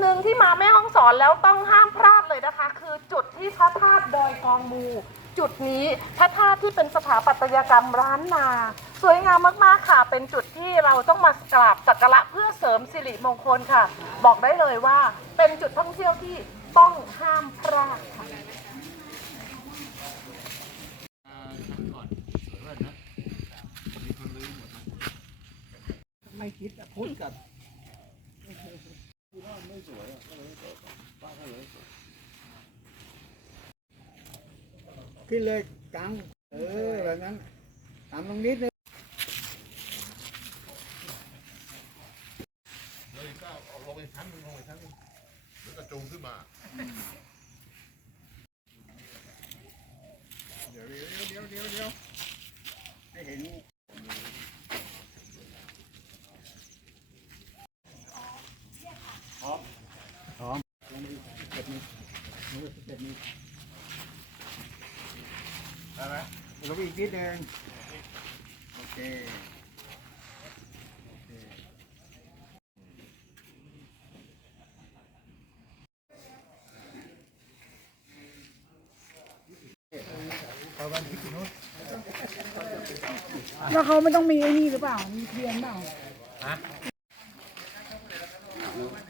หนึ่งที่มาแม่ห้องสอนแล้วต้องห้ามพลาดเลยนะคะ คือจุดที่พระธาตุดอยกองมู จุดนี้พระธาตุที่เป็นสถาปัตยกรรมร้านนา สวยงามมากๆค่ะ เป็นจุดที่เราต้องมากราบสักการะเพื่อเสริมสิริมงคลค่ะ บอกได้เลยว่าเป็นจุดท่องเที่ยวที่ต้องห้ามพลาดค่ะไม่คิดอะพุทธกับ ขึ้นเลยกัง เออแบบนั้นตามตรงนิดนึงแล้วอีกก็เอาลงอีกชั้นหนึงลงอีกชั้นหนึงแล้วก็จูงขึ้นมาเดี๋ยวเดี๋ยวเดี๋ยวเดี๋ยวเดี๋ยวให้เห็นพร้อมพร้อมลงอีกสเต็ปหนึงลงอีกสเต็ปหนึง ได้ไหมลงอีกนิดนึงโอเคโอเคแล้วเขาไม่ต้องมีไอ้นี่หรือเปล่า มีเทียนเปล่าเ